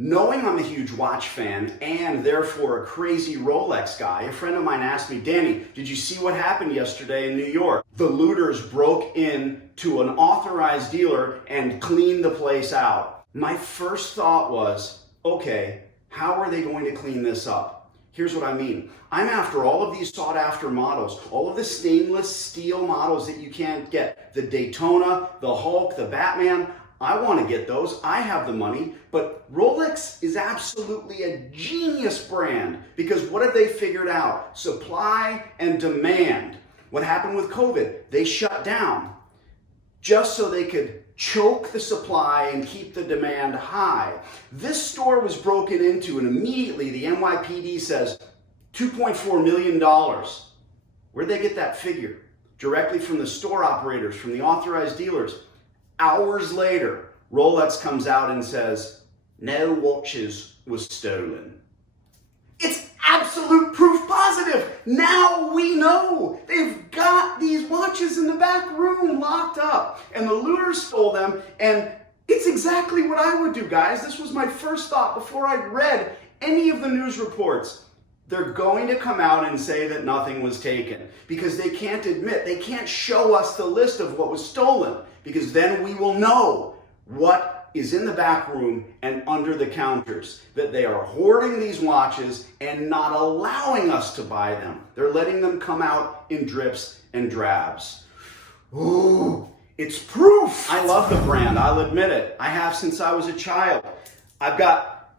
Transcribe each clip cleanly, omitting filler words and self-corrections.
Knowing I'm a huge watch fan and therefore a crazy Rolex guy, a friend of mine asked me, Danny, did you see what happened yesterday in New York? The looters broke into an authorized dealer and cleaned the place out. My first thought was, okay, how are they going to clean this up? Here's what I mean. I'm after all of these sought after models, all of the stainless steel models that you can't get. The Daytona, the Hulk, the Batman. I want to get those. I have the money, but Rolex is absolutely a genius brand because what have they figured out? Supply and demand. What happened with COVID? They shut down just so they could choke the supply and keep the demand high. This store was broken into and immediately the NYPD says $2.4 million. Where'd they get that figure? Directly from the store operators, from the authorized dealers. Hours later, Rolex comes out and says, no watches was stolen. It's absolute proof positive. Now we know they've got these watches in the back room locked up and the looters stole them, and it's exactly what I would do, guys. This was my first thought before I'd read any of the news reports. They're going to come out and say that nothing was taken because they can't admit, they can't show us the list of what was stolen, because then we will know what is in the back room and under the counters, that they are hoarding these watches and not allowing us to buy them. They're letting them come out in drips and drabs. Ooh, it's proof. I love the brand, I'll admit it. I have since I was a child. I've got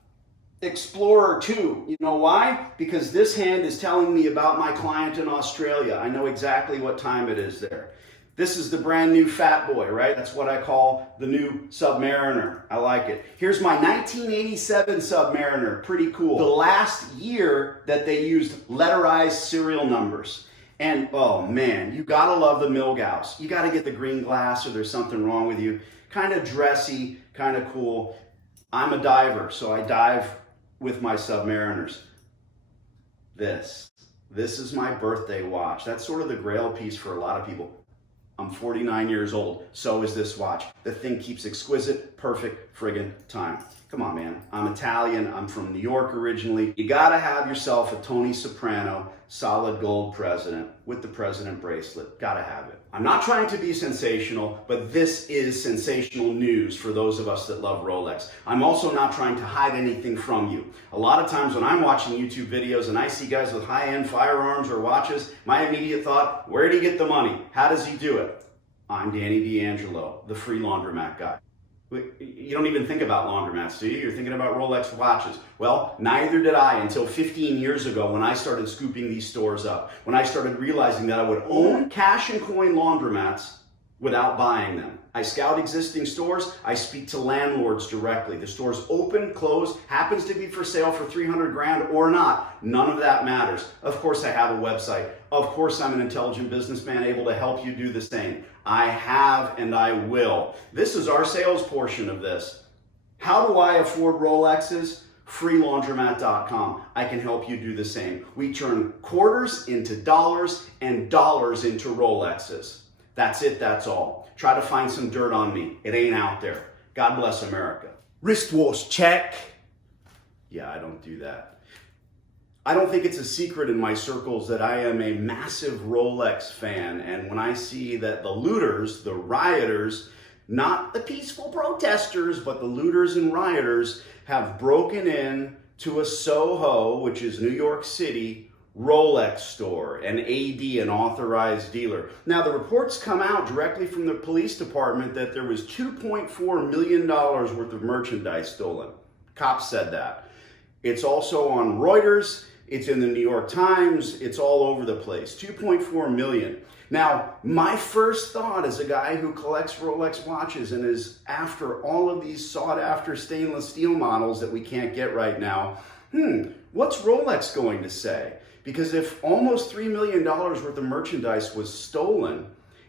Explorer 2. You know why? Because this hand is telling me about my client in Australia. I know exactly what time it is there. This is the brand new Fat Boy, right? That's what I call the new Submariner. I like it. Here's my 1987 Submariner. Pretty cool. The last year that they used letterized serial numbers. And oh man, you gotta love the Milgauss. You gotta get the green glass or there's something wrong with you. Kind of dressy, kind of cool. I'm a diver, so I dive with my Submariners. This is my birthday watch. That's sort of the grail piece for a lot of people. I'm 49 years old, so is this watch. The thing keeps exquisite, perfect friggin' time. Come on, man. I'm Italian, I'm from New York originally. You gotta have yourself a Tony Soprano solid gold president with the president bracelet. Gotta have it. I'm not trying to be sensational, but this is sensational news for those of us that love Rolex. I'm also not trying to hide anything from you. A lot of times when I'm watching YouTube videos and I see guys with high-end firearms or watches, my immediate thought, where did he get the money? How does he do it? I'm Danny D'Angelo, the free laundromat guy. You don't even think about laundromats, do you? You're thinking about Rolex watches. Well, neither did I until 15 years ago when I started scooping these stores up. When I started realizing that I would own cash and coin laundromats without buying them. I scout existing stores. I speak to landlords directly. The store's open, closed, happens to be for sale for 300 grand or not. None of that matters. Of course I have a website. Of course I'm an intelligent businessman able to help you do the same. I have and I will. This is our sales portion of this. How do I afford Rolexes? Freelaundromat.com. I can help you do the same. We turn quarters into dollars and dollars into Rolexes. That's it, that's all. Try to find some dirt on me. It ain't out there. God bless America. Wristwatch check. Yeah, I don't do that. I don't think it's a secret in my circles that I am a massive Rolex fan, and when I see that the looters, the rioters, not the peaceful protesters, but the looters and rioters have broken in to a Soho, which is New York City, Rolex store, an AD, an authorized dealer. Now the reports come out directly from the police department that there was $2.4 million worth of merchandise stolen. Cops said that. It's also on Reuters, it's in the New York Times, it's all over the place. 2.4 million. Now, my first thought as a guy who collects Rolex watches and is after all of these sought after stainless steel models that we can't get right now, what's Rolex going to say? Because if almost $3 million worth of merchandise was stolen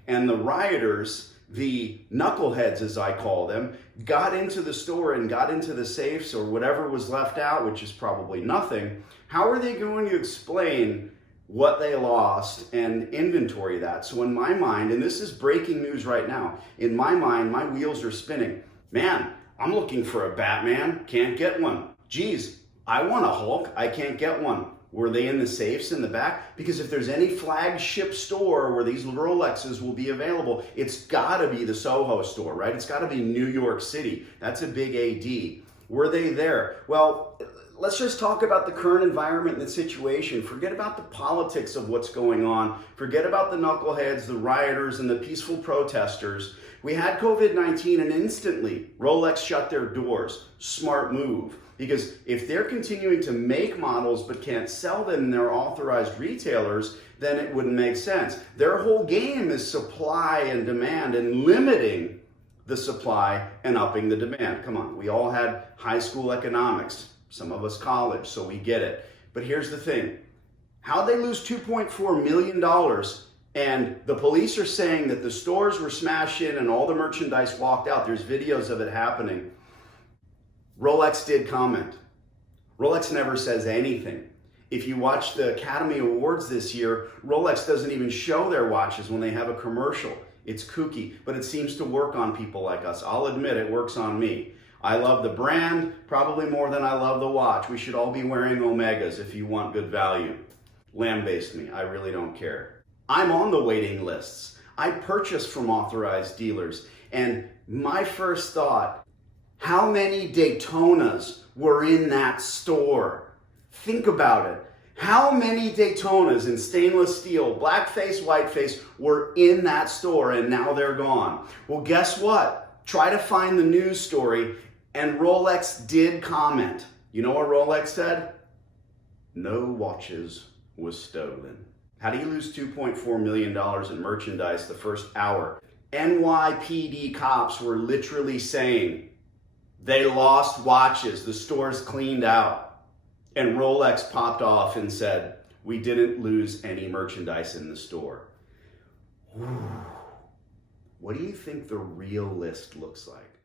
and the rioters, the knuckleheads as I call them, got into the store and got into the safes or whatever was left out, which is probably nothing, how are they going to explain what they lost and inventory that? So in my mind, and this is breaking news right now, in my mind, my wheels are spinning. Man, I'm looking for a Batman, can't get one. Geez, I want a Hulk, I can't get one. Were they in the safes in the back? Because if there's any flagship store where these Rolexes will be available, it's gotta be the Soho store, right? It's gotta be New York City. That's a big AD. Were they there? Well, let's just talk about the current environment and the situation. Forget about the politics of what's going on. Forget about the knuckleheads, the rioters, and the peaceful protesters. We had COVID-19 and instantly Rolex shut their doors. Smart move. Because if they're continuing to make models but can't sell them in their authorized retailers, then it wouldn't make sense. Their whole game is supply and demand and limiting the supply and upping the demand. Come on, we all had high school economics, some of us college, so we get it. But here's the thing. How'd they lose $2.4 million? And the police are saying that the stores were smashed in and all the merchandise walked out. There's videos of it happening. Rolex did comment. Rolex never says anything. If you watch the Academy Awards this year, Rolex doesn't even show their watches when they have a commercial. It's kooky, but it seems to work on people like us. I'll admit it works on me. I love the brand, probably more than I love the watch. We should all be wearing Omegas if you want good value. Lambaste me, I really don't care. I'm on the waiting lists. I purchase from authorized dealers, and my first thought, how many Daytonas were in that store? Think about it. How many Daytonas in stainless steel, blackface, whiteface, were in that store and now they're gone? Well, guess what? Try to find the news story, and Rolex did comment. You know what Rolex said? No watches was stolen. How do you lose $2.4 million in merchandise the first hour? NYPD cops were literally saying, they lost watches, the store's cleaned out. And Rolex popped off and said, we didn't lose any merchandise in the store. What do you think the real list looks like?